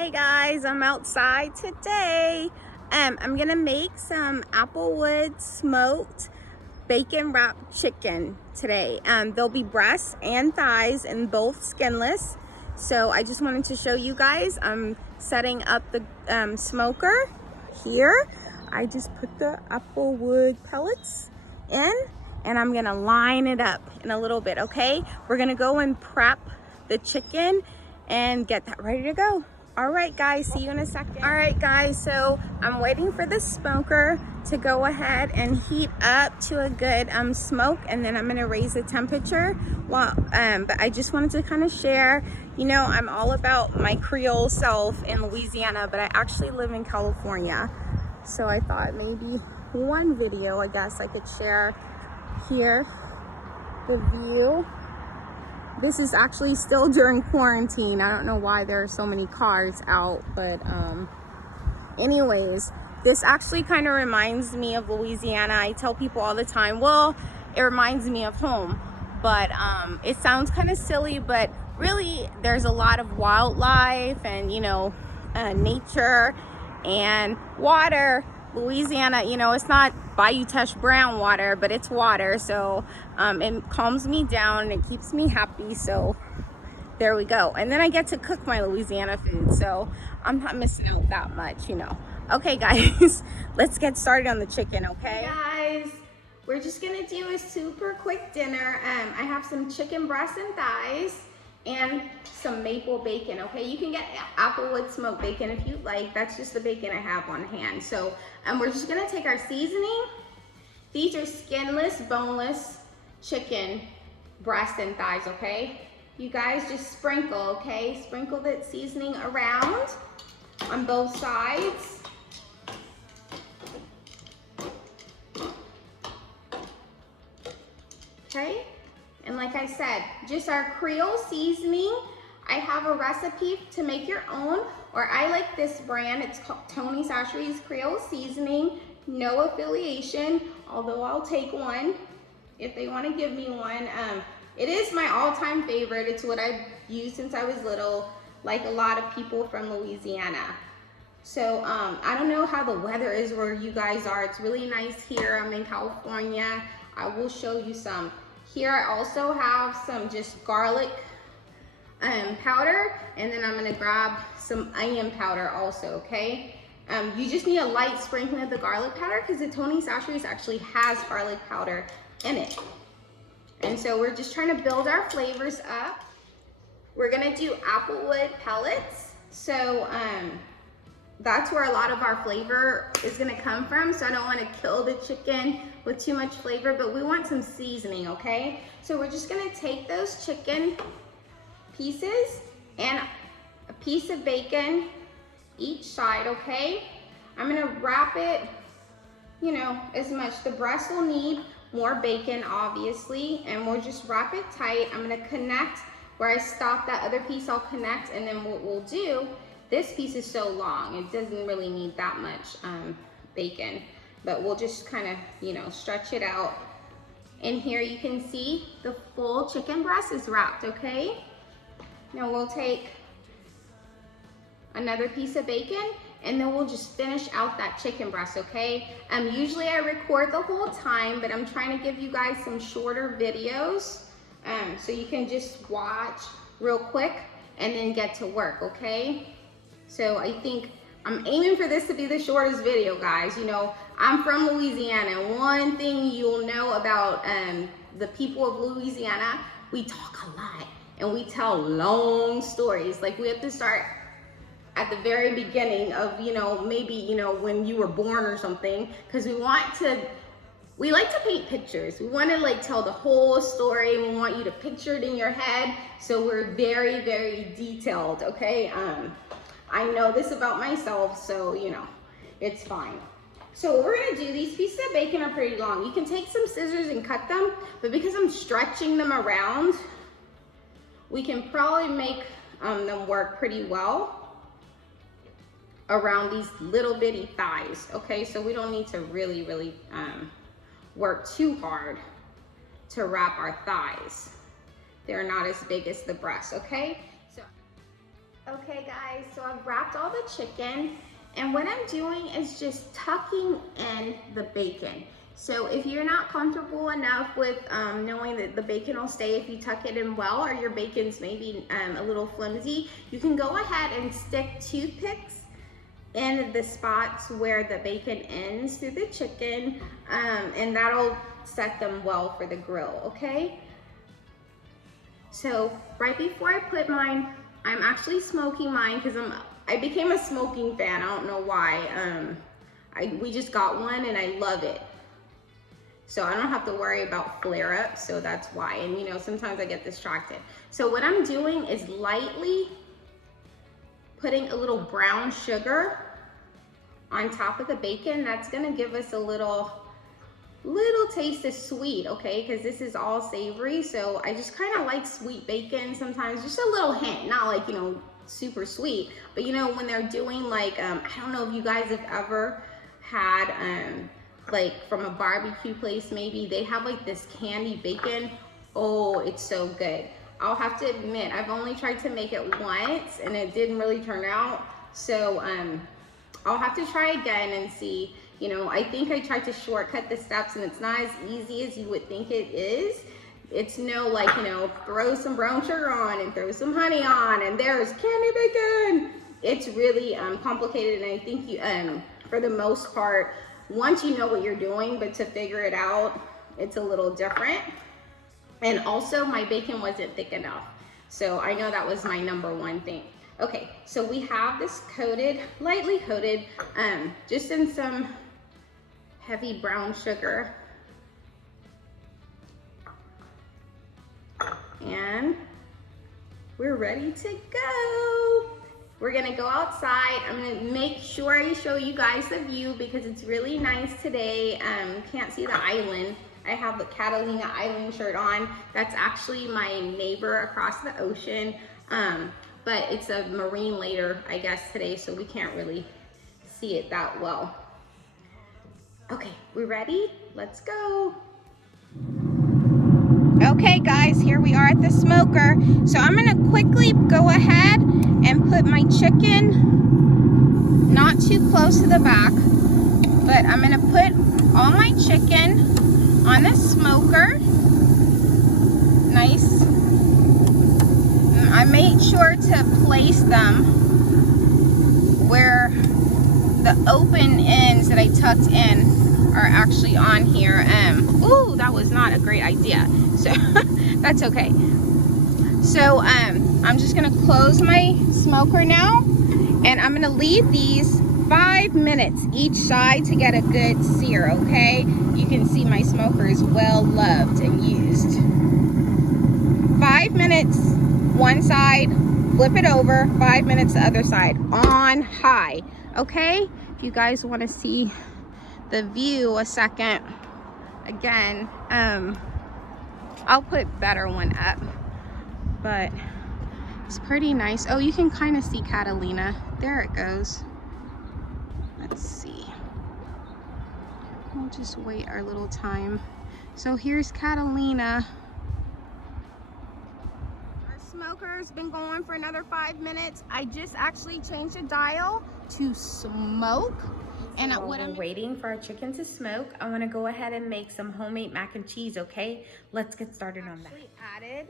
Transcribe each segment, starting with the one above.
Hey guys, I'm outside today. I'm gonna make some applewood smoked bacon wrapped chicken today. There'll be breasts and thighs and both skinless. So I just wanted to show you guys. I'm setting up the smoker here. I just put the applewood pellets in and I'm gonna line it up in a little bit, okay? We're gonna go and prep the chicken and get that ready to go. All right guys, see you in a second. All right guys, so I'm waiting for the smoker to go ahead and heat up to a good smoke, and then I'm gonna raise the temperature. Well, but I just wanted to kind of share, you know, I'm all about my Creole self in Louisiana, but I actually live in California. So I thought maybe one video, I guess I could share here, the view. This is actually still during quarantine. I don't know why there are so many cars out, but anyways, this actually kind of reminds me of Louisiana. I tell people all the time, well, it reminds me of home, but it sounds kind of silly, but really there's a lot of wildlife and, you know, nature and water. Louisiana, you know, it's not Bayou Teche brown water, but it's water, so it calms me down and it keeps me happy. So there we go. And then I get to cook my Louisiana food, so I'm not missing out that much, you know. Okay guys, let's get started on the chicken. Okay guys, we're just gonna do a super quick dinner. I have some chicken breasts and thighs and some maple bacon. Okay, you can get applewood smoked bacon if you'd like. That's just the bacon I have on hand. So we're just gonna take our seasoning. These are skinless, boneless chicken breasts and thighs. Okay, you guys just sprinkle. Okay, sprinkle the seasoning around on both sides. Okay, and like I said, just our Creole seasoning. I have a recipe to make your own, or I like this brand. It's called Tony Chachere's Creole Seasoning. No affiliation, although I'll take one if they want to give me one. It is my all-time favorite. It's what I've used since I was little, like a lot of people from Louisiana. So I don't know how the weather is where you guys are. It's really nice here. I'm in California. I will show you some. Here I also have some just garlic powder, and then I'm gonna grab some onion powder also, okay? You just need a light sprinkling of the garlic powder because the Tony Chachere's actually has garlic powder in it. And so we're just trying to build our flavors up. We're gonna do applewood pellets. So that's where a lot of our flavor is gonna come from. So I don't wanna kill the chicken with too much flavor, but we want some seasoning, okay? So we're just gonna take those chicken pieces and a piece of bacon each side, okay? I'm gonna wrap it, you know, as much. The breast will need more bacon, obviously, and we'll just wrap it tight. I'm gonna connect where I stopped that other piece. I'll connect, and then what we'll do, this piece is so long, it doesn't really need that much bacon, but we'll just kind of, you know, stretch it out. And here you can see the full chicken breast is wrapped, okay? Now we'll take another piece of bacon, and then we'll just finish out that chicken breast, okay? Usually I record the whole time, but I'm trying to give you guys some shorter videos so you can just watch real quick and then get to work, okay? So I think I'm aiming for this to be the shortest video, guys. You know, I'm from Louisiana. One thing you'll know about the people of Louisiana, we talk a lot and we tell long stories. Like we have to start at the very beginning of, you know, maybe, you know, when you were born or something, because we like to paint pictures. We want to like tell the whole story. We want you to picture it in your head. So we're very, very detailed, okay? I know this about myself, so, you know, it's fine. So what we're gonna do, these pieces of bacon are pretty long. You can take some scissors and cut them, but because I'm stretching them around, we can probably make them work pretty well around these little bitty thighs, okay? So we don't need to really work too hard to wrap our thighs. They're not as big as the breast, okay? So Okay guys, so I've wrapped all the chicken, and what I'm doing is just tucking in the bacon. So if you're not comfortable enough with knowing that the bacon will stay if you tuck it in well, or your bacon's maybe a little flimsy, you can go ahead and stick toothpicks in the spots where the bacon ends through the chicken, and that'll set them well for the grill, okay? So right before I put mine, I'm actually smoking mine because I became a smoking fan. I don't know why. We just got one and I love it. So I don't have to worry about flare-ups, so that's why. And you know, sometimes I get distracted. So what I'm doing is lightly putting a little brown sugar on top of the bacon. That's gonna give us a little taste of sweet, okay? Because this is all savory, so I just kind of like sweet bacon sometimes, just a little hint, not like, you know, super sweet, but you know, when they're doing like, I don't know if you guys have ever had, like from a barbecue place, maybe they have like this candy bacon. Oh, it's so good. I'll have to admit, I've only tried to make it once and it didn't really turn out, so I'll have to try again and see. You know, I think I tried to shortcut the steps and it's not as easy as you would think it is. It's no like, you know, throw some brown sugar on and throw some honey on and there's candy bacon. It's really complicated, and I think you, for the most part, once you know what you're doing, but to figure it out, it's a little different. And also my bacon wasn't thick enough. So I know that was my #1 thing. Okay, so we have this coated, lightly coated, just in some heavy brown sugar. And we're ready to go. We're gonna go outside. I'm gonna make sure I show you guys the view because it's really nice today. Can't see the island. I have the Catalina Island shirt on. That's actually my neighbor across the ocean. But it's a marine later, I guess, today, so we can't really see it that well. Okay, we ready? Let's go. Okay guys, here we are at the smoker. So I'm gonna quickly go ahead and put my chicken, not too close to the back, but I'm gonna put all my chicken on the smoker. Nice. I made sure to place them where the open ends that I tucked in are actually on here. Ooh, that was not a great idea. So that's okay. So I'm just gonna close my smoker now, and I'm gonna leave these 5 minutes each side to get a good sear, okay? You can see my smoker is well loved and used. 5 minutes one side, flip it over, 5 minutes the other side on high, okay? If you guys want to see the view a second, again, I'll put better one up, but it's pretty nice. Oh, you can kind of see Catalina. There it goes. Let's see. We'll just wait our little time. So here's Catalina. Smoker's been going for another 5 minutes. I just actually changed the dial to smoke. And while we're waiting for our chicken to smoke, I want to go ahead and make some homemade mac and cheese, okay? Let's get started on that. Added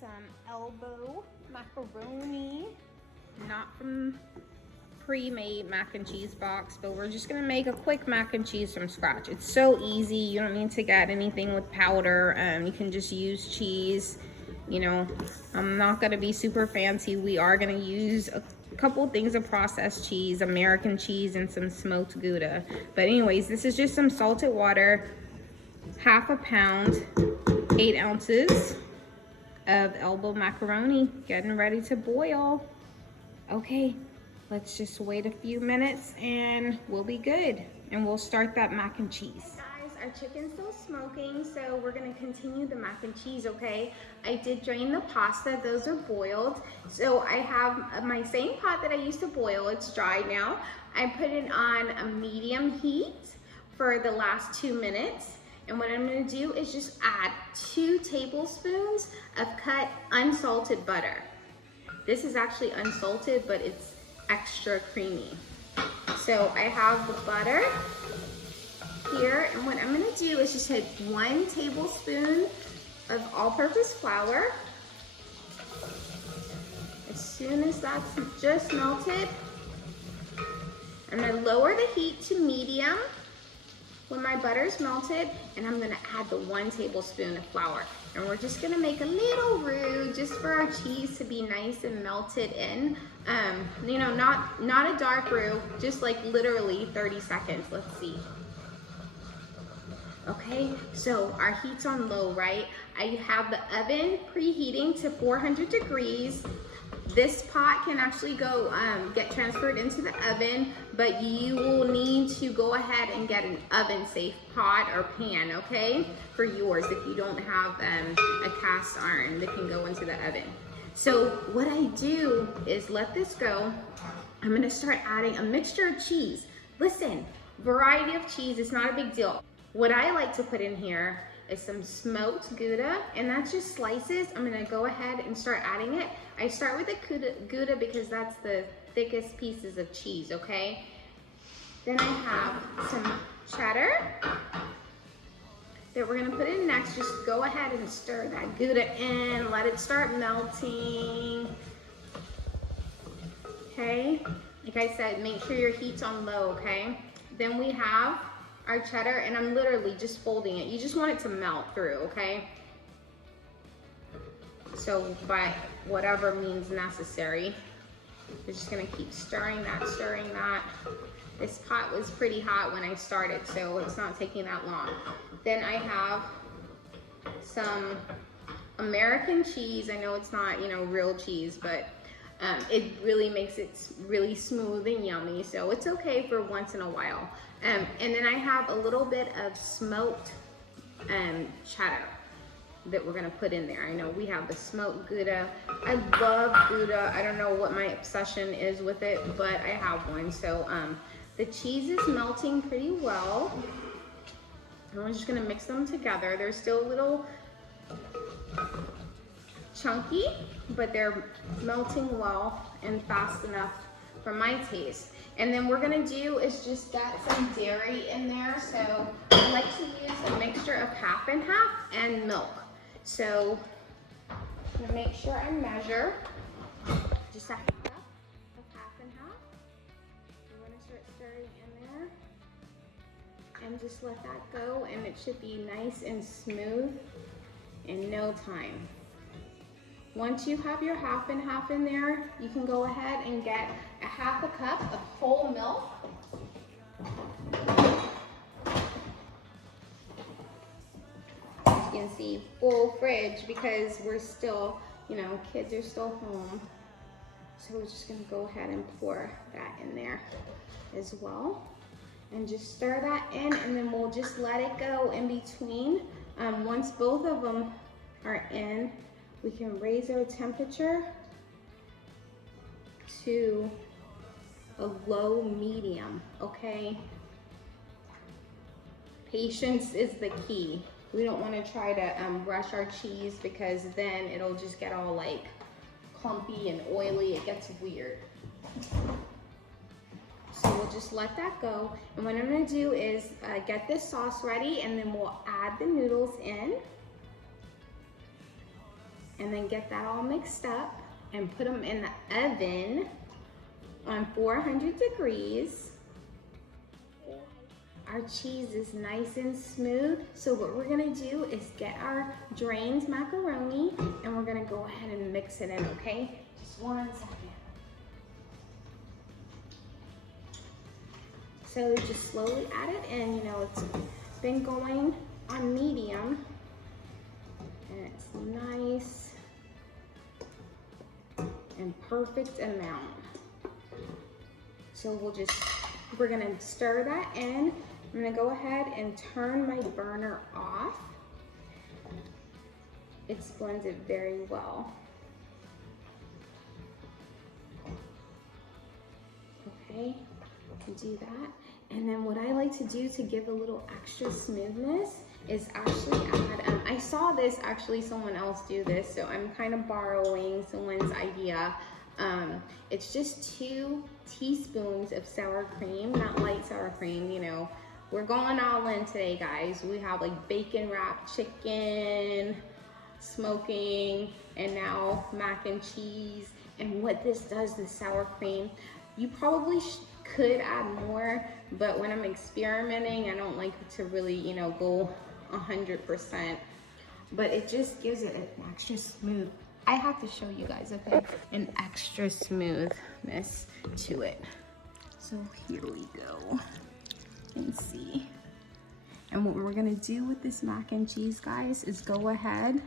some elbow macaroni, not from pre-made mac and cheese box, but we're just gonna make a quick mac and cheese from scratch. It's so easy. You don't need to get anything with powder. You can just use cheese. You know, I'm not gonna be super fancy. We are gonna use a couple things of processed cheese, American cheese, and some smoked Gouda. But anyways, this is just some salted water, 1/2 pound, 8 ounces of elbow macaroni, getting ready to boil. Okay, let's just wait a few minutes and we'll be good. And we'll start that mac and cheese. Our chicken's still smoking, so we're gonna continue the mac and cheese, okay? I did drain the pasta, those are boiled. So I have my same pot that I used to boil, it's dry now. I put it on a medium heat for the last 2 minutes. And what I'm gonna do is just add 2 tablespoons of cut unsalted butter. This is actually unsalted, but it's extra creamy. So I have the butter here, and what I'm gonna do is just take 1 tablespoon of all-purpose flour. As soon as that's just melted, I'm gonna lower the heat to medium when my butter's melted, and I'm gonna add the 1 tablespoon of flour. And we're just gonna make a little roux just for our cheese to be nice and melted in. You know, not a dark roux, just like literally 30 seconds. Let's see. Okay, so our heat's on low, right? I have the oven preheating to 400 degrees. This pot can actually go get transferred into the oven, but you will need to go ahead and get an oven safe pot or pan, okay, for yours if you don't have a cast iron that can go into the oven. So what I do is let this go. I'm gonna start adding a mixture of cheese. Listen, variety of cheese is not a big deal. What I like to put in here is some smoked Gouda, and that's just slices. I'm gonna go ahead and start adding it. I start with the Gouda because that's the thickest pieces of cheese, okay? Then I have some cheddar that we're gonna put in next. Just go ahead and stir that Gouda in, let it start melting. Okay, like I said, make sure your heat's on low, okay? Then we have our cheddar, and I'm literally just folding it. You just want it to melt through, okay? So by whatever means necessary, we're just gonna keep stirring that, stirring that. This pot was pretty hot when I started, so it's not taking that long. Then I have some American cheese. I know it's not, you know, real cheese, but it really makes it really smooth and yummy, so it's okay for once in a while. And then I have a little bit of smoked cheddar that we're gonna put in there. I know we have the smoked Gouda. I love Gouda. I don't know what my obsession is with it, but I have one. So the cheese is melting pretty well. And we're just gonna mix them together. They're still a little chunky, but they're melting well and fast enough for my taste. And then we're gonna do is just get some dairy in there. So I like to use a mixture of half and half and milk. So I'm gonna make sure I measure just a half of half and half. I'm gonna start stirring in there and just let that go, and it should be nice and smooth in no time. Once you have your half and half in there, you can go ahead and get a half a cup of whole milk. As you can see, full fridge because we're still, you know, kids are still home. So we're just gonna go ahead and pour that in there as well. And just stir that in, and then we'll just let it go in between. Once both of them are in, we can raise our temperature to a low medium, okay? Patience is the key. We don't want to try to rush our cheese because then it'll just get all like clumpy and oily. It gets weird. So we'll just let that go. And what I'm gonna do is get this sauce ready, and then we'll add the noodles in. And then get that all mixed up and put them in the oven on 400 degrees. Our cheese is nice and smooth. So what we're gonna do is get our drained macaroni, and we're gonna go ahead and mix it in, okay? Just 1 second. So just slowly add it in. You know, it's been going on medium, and it's nice and perfect amount. So we're gonna stir that in. I'm gonna go ahead and turn my burner off. It's blended very well. Okay, do that. And then what I like to do to give a little extra smoothness is actually add, I saw this actually someone else do this, so I'm kind of borrowing someone's idea. It's just 2 teaspoons of sour cream, not light sour cream, you know. We're going all in today, guys. We have like bacon wrapped chicken, smoking, and now mac and cheese. And what this does, the sour cream, you probably could add more, but when I'm experimenting, I don't like to really, you know, go 100%. But it just gives it an extra smooth. I have to show you guys, okay? An extra smoothness to it. So here we go. You can see. And what we're gonna do with this mac and cheese, guys, is go ahead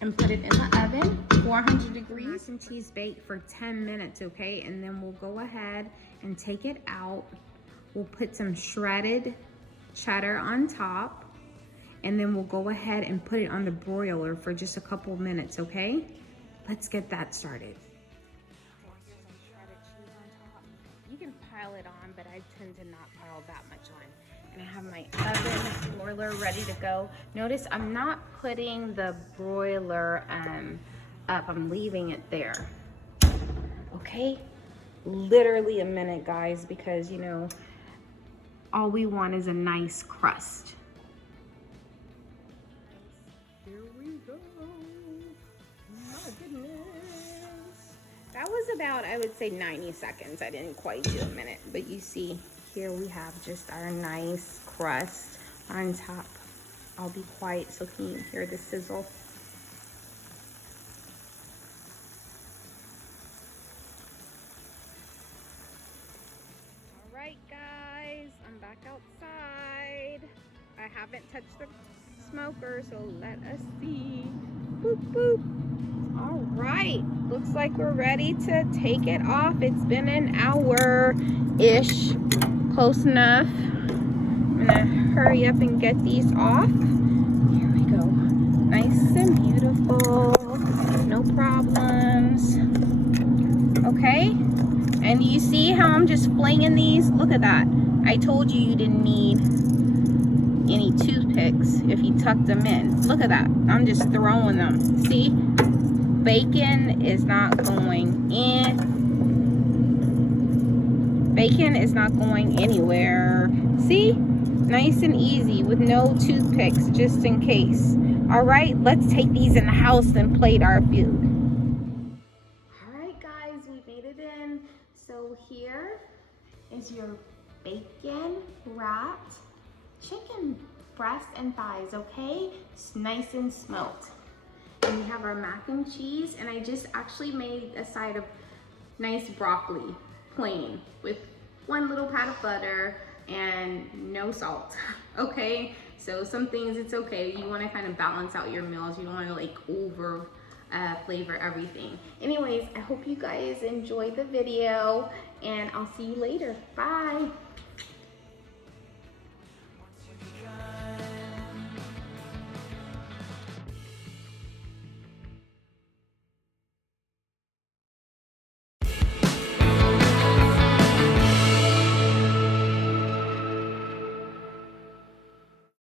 and put it in the oven, 400 degrees. Mac and cheese bake for 10 minutes, okay? And then we'll go ahead and take it out. We'll put some shredded cheddar on top, and then we'll go ahead and put it on the broiler for just a couple of minutes, okay? Let's get that started. Here's some shredded cheese on top. You can pile it on, but I tend to not pile that much on. And I have my oven broiler ready to go. Notice I'm not putting the broiler up, I'm leaving it there. Okay? Literally a minute, guys, because you know, all we want is a nice crust. Here we go. My goodness. That was about, I would say, 90 seconds. I didn't quite do a minute, but you see, here we have just our nice crust on top. I'll be quiet so can you hear the sizzle. All right, guys, I'm back outside. I haven't touched the smoker, so let us see. Boop, boop. All right, looks like we're ready to take it off. It's been an hour-ish, close enough. I'm gonna hurry up and get these off. Here we go. Nice and beautiful, no problems. Okay, and you see how I'm just flinging these? Look at that. I told you you didn't need any toothpicks if you tucked them in. Look at that. I'm just throwing them. See? Bacon is not going in. Bacon is not going anywhere. See? Nice and easy with no toothpicks, just in case. All right, let's take these in the house and plate our food. All right, guys, we made it in. So here is your bacon wrapped chicken breast and thighs, okay? It's nice and smoked. And we have our mac and cheese, and I just actually made a side of nice broccoli, plain, with 1 little pat of butter and no salt, okay? So some things, it's okay. You wanna kind of balance out your meals. You don't wanna like over flavor everything. Anyways, I hope you guys enjoyed the video, and I'll see you later. Bye.